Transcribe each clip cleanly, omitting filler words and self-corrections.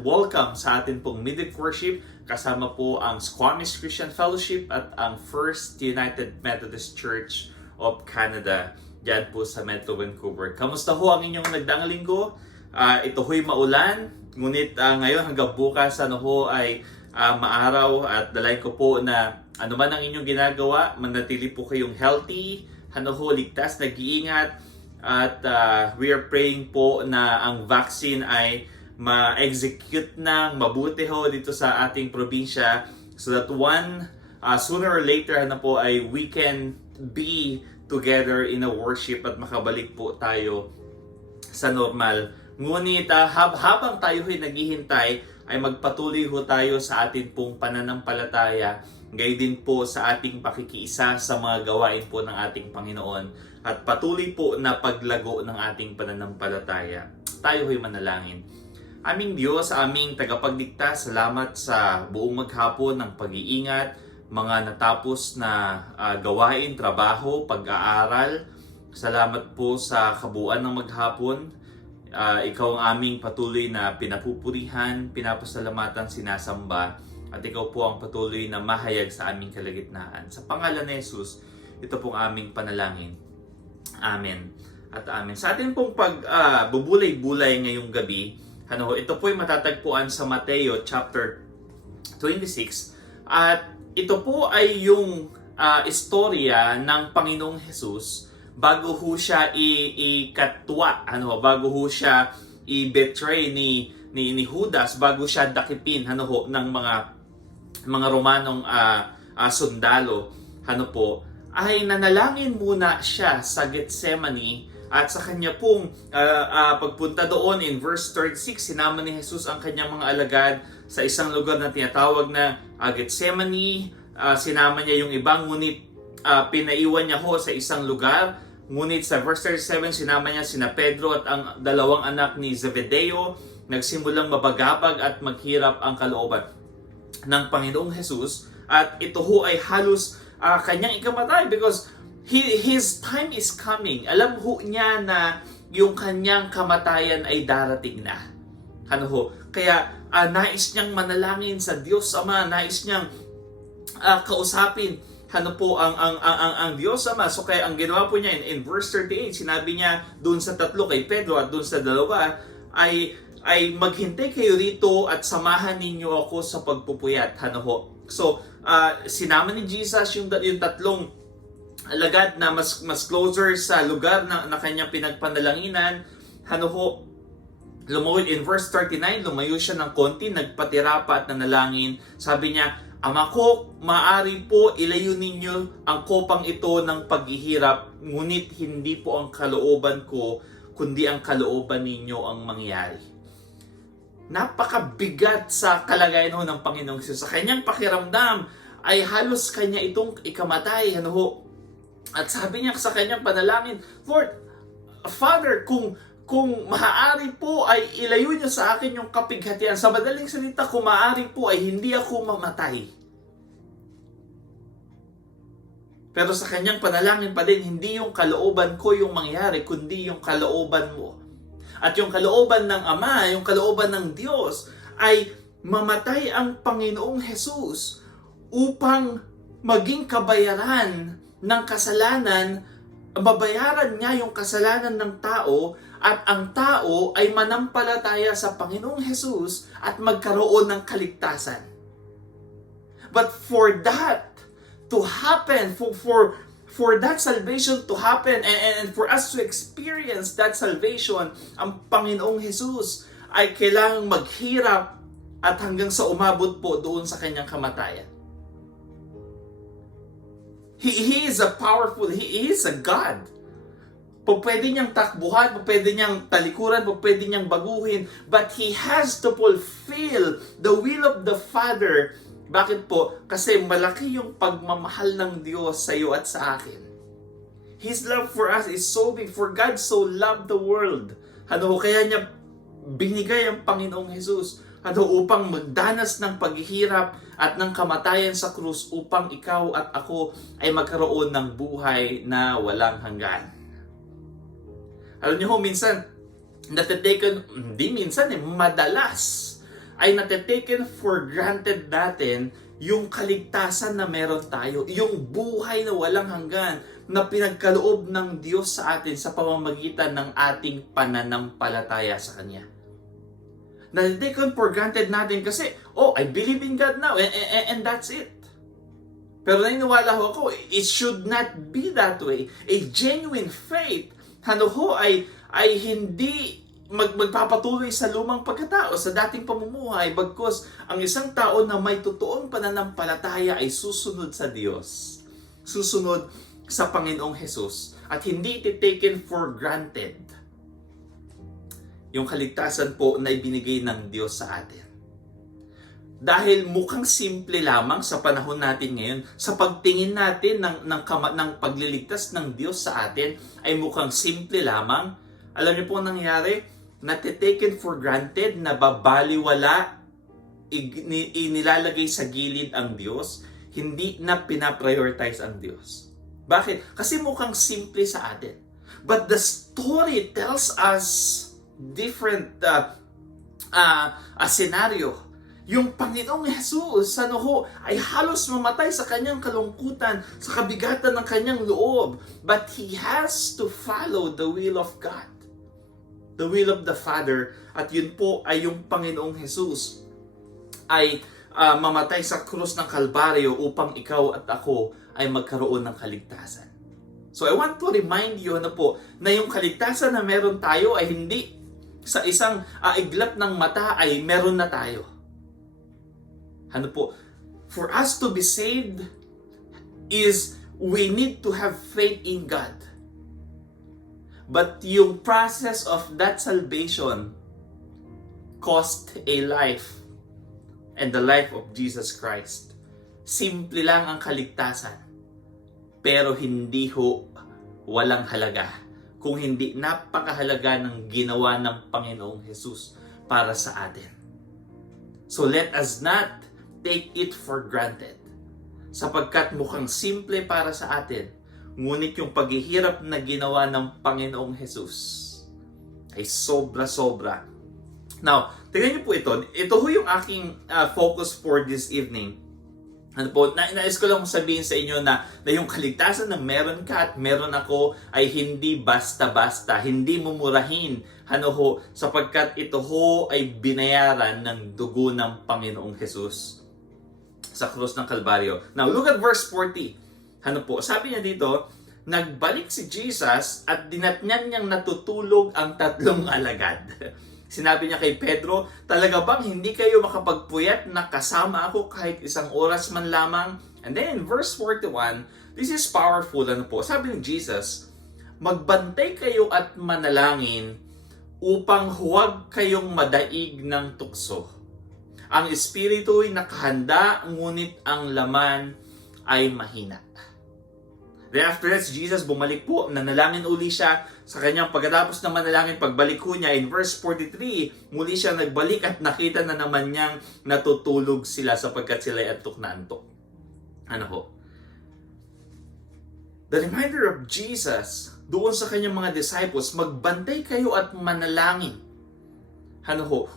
welcome sa atin pong Midweek Worship. Kasama po ang Squamish Christian Fellowship at ang First United Methodist Church of Canada dyan po sa Metro Vancouver. Kamusta ho ang inyong nagdaang linggo? Ito ho'y maulan, ngunit ngayon hanggang bukas ay maaraw at dalayan ko po na ano man ang inyong ginagawa, manatili po kayong healthy, ligtas, nag-iingat, at we are praying po na ang vaccine ay ma-execute na mabuti ho dito sa ating probinsya so that sooner or later ay we can be together in a worship at makabalik po tayo sa normal. Ngunit habang tayo ay naghihintay, ay magpatuloy ho tayo sa ating pong pananampalataya, gayon din po sa ating pakikiisa sa mga gawain po ng ating Panginoon at patuloy po na paglago ng ating pananampalataya. Tayo ho'y manalangin. Aming Diyos, aming tagapagligtas, salamat sa buong maghapon ng pag-iingat, mga natapos na gawain, trabaho, pag-aaral. Salamat po sa kabuuan ng maghapon. Ikaw ang aming patuloy na pinapupurihan, pinapasalamatan, sinasamba, at ikaw po ang patuloy na mahayag sa aming kalagitnaan. Sa pangalan ni Jesus, ito pong aming panalangin. Amen at amen. Sa atin pong pagbubulay-bulay ngayong gabi, ito po'y matatagpuan sa Mateo chapter 26. At ito po ay yung istorya ng Panginoong Jesus bago ho siya ikatwa, bago ho siya i-betray ni Judas, bago siya dakipin ng mga Romanong sundalo, ay nanalangin muna siya sa Gethsemane. At sa kanya pong pagpunta doon in verse 36, sinama ni Jesus ang kanyang mga alagad sa isang lugar na tinatawag na Gethsemane. Sinama niya yung ibang, ngunit pinaiwan niya ho sa isang lugar. Ngunit sa verse 37, sinama niya sina Pedro at ang dalawang anak ni Zebedeo. Nagsimulang mabagabag at maghirap ang kalooban ng Panginoong Jesus. At ito ho ay halos kanyang ikamatay because his time is coming. Alam ho niya na yung kanyang kamatayan ay darating na. Kaya nais niyang manalangin sa Diyos Ama, nais niyang kausapin ang Diyos Ama. So kaya ang ginawa po niya in verse 38, sinabi niya doon sa tatlo, kay Pedro at doon sa dalawa, ay maghintay kayo rito at samahan ninyo ako sa pagpupuyat. So sinama ni Jesus yung tatlong alagad na mas closer sa lugar na kanyang pinagpanalanginan. Lumuhod in verse 39, lumayo siya ng konti, nagpatira pa at nanalangin. Sabi niya, Ama ko, maaari po ilayo ninyo ang kopang ito ng paghihirap, ngunit hindi po ang kalooban ko, kundi ang kalooban ninyo ang mangyari. Napakabigat sa kalagayan ng Panginoong Jesus. Sa kanyang pakiramdam ay halos kanya itong ikamatay. At sabi niya sa kanyang panalangin, Lord, Father, kung maaari po ay ilayo niyo sa akin yung kapighatian. Sa madaling salita, kung maaari po ay hindi ako mamatay. Pero sa kanyang panalangin pa din, hindi yung kalooban ko yung mangyari, kundi yung kalooban mo. At yung kalooban ng Ama, yung kalooban ng Diyos, ay mamatay ang Panginoong Jesus upang maging kabayaran ng kasalanan, mabayaran niya yung kasalanan ng tao, at ang tao ay manampalataya sa Panginoong Jesus at magkaroon ng kaligtasan. But for that to happen, for that salvation to happen, and for us to experience that salvation, ang Panginoong Jesus ay kailangang maghirap at hanggang sa umabot po doon sa kanyang kamatayan. He is a powerful, He is a God. Pwede niyang takbuhan, pwede niyang talikuran, pwede niyang baguhin, but He has to fulfill the will of the Father. Bakit po? Kasi malaki yung pagmamahal ng Diyos sa iyo at sa akin. His love for us is so big, for God so loved the world. Kaya niya binigay ang Panginoong Jesus upang magdanas ng paghihirap at ng kamatayan sa krus upang ikaw at ako ay magkaroon ng buhay na walang hanggan. Alam niyo minsan, madalas ay natetaken for granted natin yung kaligtasan na meron tayo, yung buhay na walang hanggan na pinagkaloob ng Diyos sa atin sa pamamagitan ng ating pananampalataya sa Kanya. Na-taken for granted natin kasi, I believe in God now, and that's it. Pero naniniwala ako, it should not be that way. A genuine faith, ay hindi magpapatuloy sa lumang pagkatao, sa dating pamumuhay, bagkus ang isang tao na may totoong pananampalataya ay susunod sa Diyos. Susunod sa Panginoong Jesus. At hindi taken for granted yung kaligtasan po na ibinigay ng Diyos sa atin. Dahil mukhang simple lamang sa panahon natin ngayon, sa pagtingin natin ng pagliligtas ng Diyos sa atin, ay mukhang simple lamang. Alam niyo po ang nangyari? Natitaken for granted, nababaliwala, inilalagay sa gilid ang Diyos, hindi na pinaprioritize ang Diyos. Bakit? Kasi mukhang simple sa atin. But the story tells us different scenario. Yung Panginoong Jesus, ay halos mamatay sa kanyang kalungkutan, sa kabigatan ng kanyang loob. But He has to follow the will of God. The will of the Father, at yun po ay yung Panginoong Jesus ay mamatay sa krus ng Kalbaryo upang ikaw at ako ay magkaroon ng kaligtasan. So I want to remind you na yung kaligtasan na meron tayo ay hindi sa isang iglap ng mata ay meron na tayo. For us to be saved is we need to have faith in God. But yung process of that salvation cost a life, and the life of Jesus Christ. Simple lang ang kaligtasan, pero hindi walang halaga, kung hindi napakahalaga ng ginawa ng Panginoong Jesus para sa atin. So let us not take it for granted, sapagkat mukhang simple para sa atin, ngunit yung paghihirap na ginawa ng Panginoong Jesus ay sobra-sobra. Now, tingnan niyo po ito. Ito yung aking focus for this evening. Nais ko lang sabihin sa inyo na yung kaligtasan na meron ka at meron ako ay hindi basta-basta, hindi mumurahin, sapagkat ito ay binayaran ng dugo ng Panginoong Jesus sa krus ng Kalbaryo. Now, look at verse 40. Sabi niya dito, nagbalik si Jesus at dinatnan niyang natutulog ang tatlong alagad. Sinabi niya kay Pedro, talaga bang hindi kayo makapagpuyat na kasama ako kahit isang oras man lamang? And then in verse 41, this is powerful. Sabi ni Jesus, magbantay kayo at manalangin upang huwag kayong madaig ng tukso. Ang espiritu ay nakahanda, ngunit ang laman ay mahina. Then after that, Jesus bumalik po, nanalangin uli siya sa kanyang pagkatapos na manalangin, pagbalik ko niya, in verse 43, muli siya nagbalik at nakita na naman niyang natutulog sila sapagkat sila ay antok na antok. The reminder of Jesus doon sa kanyang mga disciples, magbantay kayo at manalangin.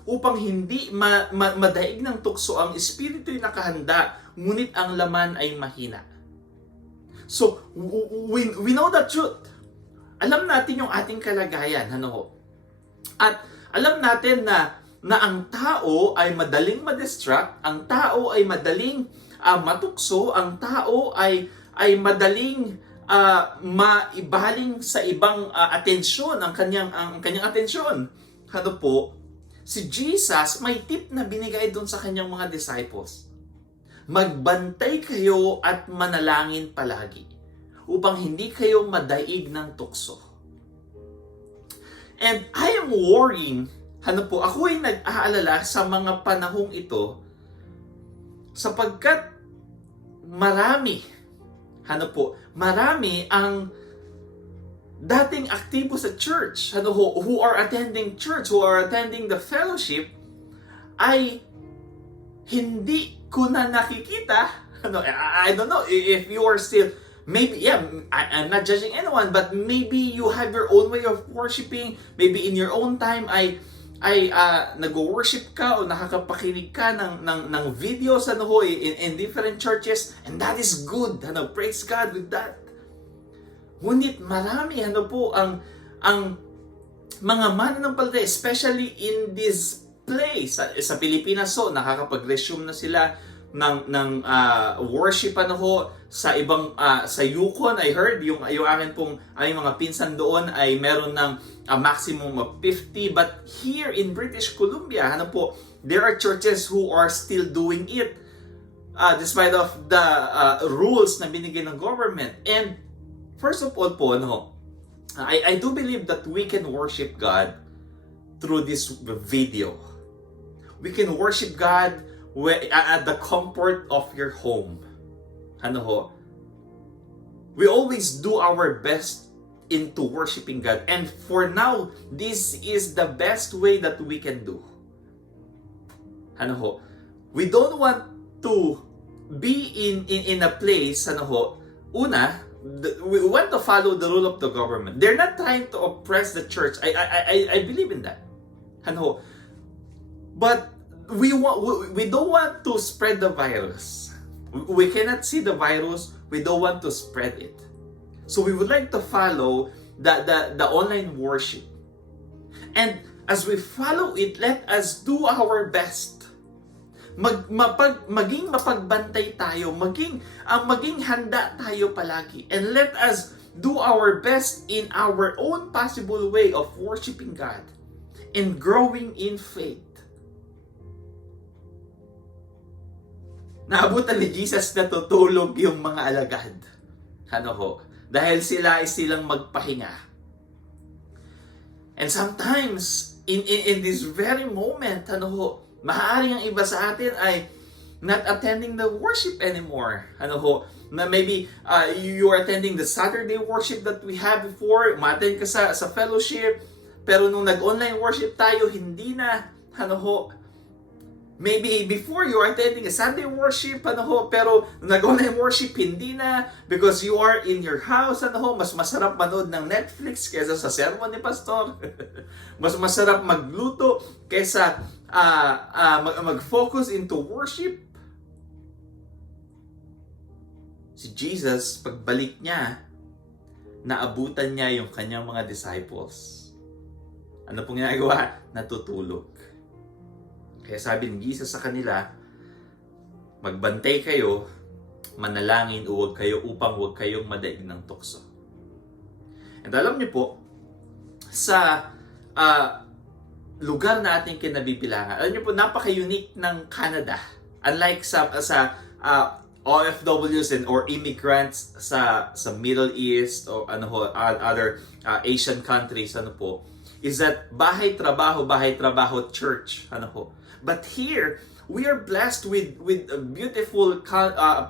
Upang hindi madaig ng tukso, ang espiritu'y nakahanda, ngunit ang laman ay mahina. So, we know the truth. Alam natin yung ating kalagayan. At alam natin na ang tao ay madaling ma-distract, ang tao ay madaling matukso, ang tao ay madaling maibaling sa ibang atensyon, ang kanyang atensyon. Si Jesus may tip na binigay doon sa kanyang mga disciples. Magbantay kayo at manalangin palagi upang hindi kayo madaig ng tukso. And I am worrying, ako ay nag-aalala sa mga panahong ito sapagkat marami ang dating aktibo sa church, who are attending church, who are attending the fellowship, ay hindi ko na nakikita. I don't know if you are still, maybe, I'm not judging anyone, but maybe you have your own way of worshiping. Maybe in your own time ay ay nag-worship ka o nakakapakinig ka ng videos in different churches, and that is good. Praise God with that. Ngunit marami ang mga mananampalataya, especially in this place sa Pilipinas, nakakapag-resume na sila ng worship sa ibang sa Yukon. I heard yung aming mga pinsan doon ay meron ng a maximum of 50, but here in British Columbia there are churches who are still doing it despite of the rules na binigay ng government. And first of all I do believe that we can worship God through this video. We can worship God at the comfort of your home. We always do our best into worshiping God. And for now, this is the best way that we can do. We don't want to be in a place, we want to follow the rule of the government. They're not trying to oppress the church. I believe in that. But we don't want to spread the virus. We cannot see the virus. We don't want to spread it. So we would like to follow the online worship. And as we follow it, let us do our best. Maging mapagbantay tayo, maging handa tayo palagi. And let us do our best in our own possible way of worshiping God and growing in faith. Naabutan ni Jesus na tutulog yung mga alagad. Dahil silang magpahinga. And sometimes, in this very moment, maaaring ang iba sa atin ay not attending the worship anymore. Na maybe you are attending the Saturday worship that we had before, ma-attend ka sa fellowship, pero nung nag-online worship tayo, hindi na. Maybe before you are attending a Sunday worship, pero nag-online worship, hindi na, because you are in your house, mas masarap manood ng Netflix kaysa sa sermon ni Pastor. Mas masarap magluto kaysa mag-focus into worship. Si Jesus, pagbalik niya, naabutan niya yung kanyang mga disciples. Ano pong ginagawa? Natutulog. Kaya sabi ni Jesus sa kanila, magbantay kayo, manalangin upang huwag kayong madaig ng tukso. And alam niyo po, sa lugar na ating kinabibilangan, alam niyo po, napaka-unique ng Canada. Unlike sa OFWs or immigrants sa Middle East o other Asian countries, is that bahay trabaho church. But here, we are blessed with beautiful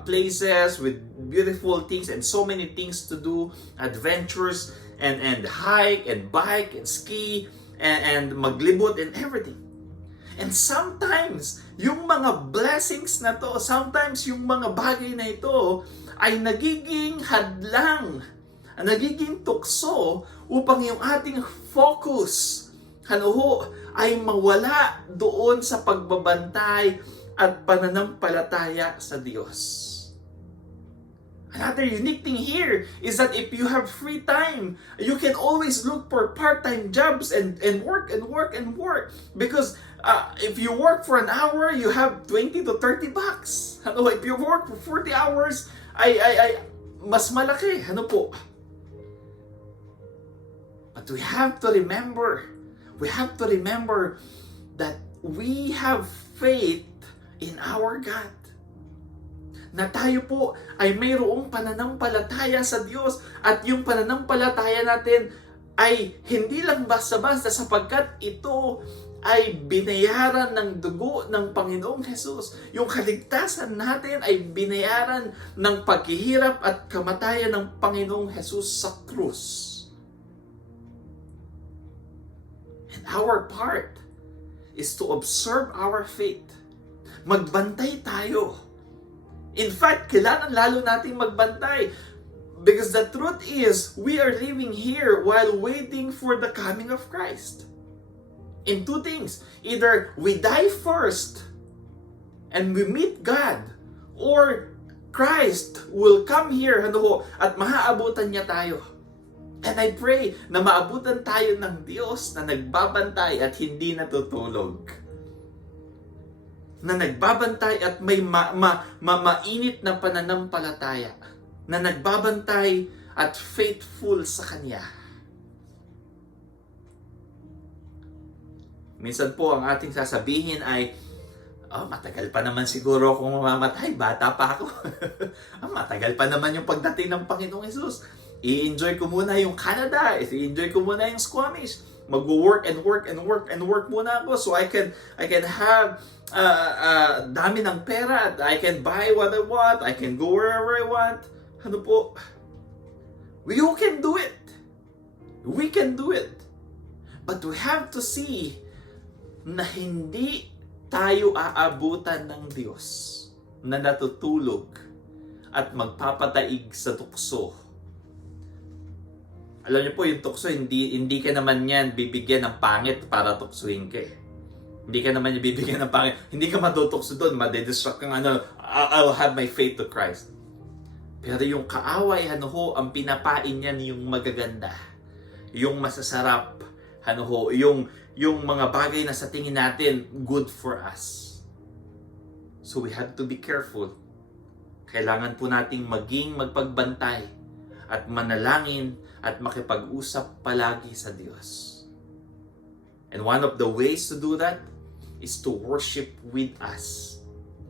places, with beautiful things, and so many things to do, adventures, and hike, and bike, and ski, and maglibot, and everything. And sometimes, yung mga blessings na to, sometimes yung mga bagay na ito, ay nagiging hadlang, nagiging tukso, upang yung ating focus, ay mawala doon sa pagbabantay at pananampalataya sa Diyos. Another unique thing here is that if you have free time, you can always look for part-time jobs and work. Because if you work for an hour, you have 20 to 30 bucks. If you work for 40 hours, ay mas malaki. But we have to remember that we have faith in our God. Na tayo po ay mayroong pananampalataya sa Diyos, at yung pananampalataya natin ay hindi lang basta-basta, sapagkat ito ay binayaran ng dugo ng Panginoong Jesus. Yung kaligtasan natin ay binayaran ng paghihirap at kamatayan ng Panginoong Jesus sa krus. And our part is to observe our faith. Magbantay tayo. In fact, kailangan lalo nating magbantay. Because the truth is, we are living here while waiting for the coming of Christ. in two things. Either we die first and we meet God, or Christ will come here at maaabutan niya tayo. And I pray na maabutan tayo ng Diyos na nagbabantay at hindi natutulog. Na nagbabantay at may mainit na pananampalataya. Na nagbabantay at faithful sa Kanya. Minsan po ang ating sasabihin ay, matagal pa naman siguro akong mamamatay, bata pa ako. Matagal pa naman yung pagdating ng Panginoong Hesus. I-enjoy ko muna yung Canada, i-enjoy ko muna yung Squamish. Mag-work and work muna ako so I can have dami ng pera, I can buy what I want, I can go wherever I want. Ano po? You can do it. We can do it. But we have to see na hindi tayo aabutan ng Diyos na natutulog at magpapataig sa tukso. Alam niyo po, yung tukso, hindi ka naman yan bibigyan ng pangit para tuksuhin ka. Hindi ka naman yan bibigyan ng pangit. Hindi ka matutukso doon, madidistract kang I'll have my faith to Christ. Pero yung kaaway, ang pinapain niyan yung magaganda. Yung masasarap, yung mga bagay na sa tingin natin good for us. So we have to be careful. Kailangan po nating magpagbantay at manalangin at makipag-usap palagi sa Diyos. And one of the ways to do that is to worship with us.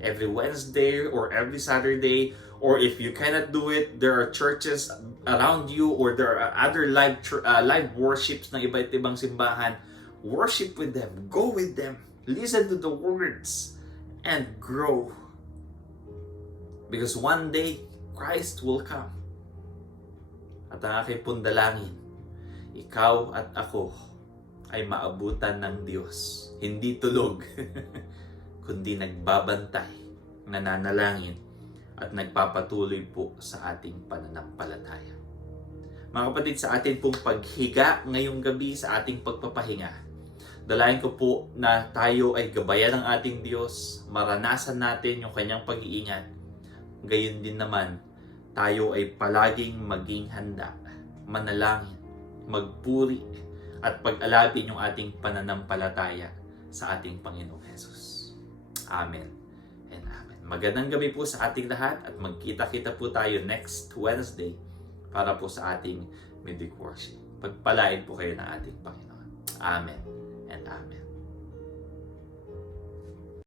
Every Wednesday or every Saturday, or if you cannot do it, there are churches around you or there are other live worships ng iba't ibang simbahan. Worship with them. Go with them. Listen to the words and grow. Because one day, Christ will come. At ang aking pundalangin, ikaw at ako ay maabutan ng Diyos. Hindi tulog, kundi nagbabantay, nananalangin, at nagpapatuloy po sa ating pananampalataya. Mga kapatid, sa ating pong paghiga ngayong gabi, sa ating pagpapahinga, dalayan ko po na tayo ay gabayan ng ating Diyos, maranasan natin yung kanyang pag-iingat. Gayon din naman, tayo ay palaging maging handa, manalangin, magpuri, at pag-alapin yung ating pananampalataya sa ating Panginoong Hesus. Amen and amen. Magandang gabi po sa ating lahat at magkita-kita po tayo next Wednesday para po sa ating Midweek worship. Pagpalain po kayo ng ating Panginoon. Amen.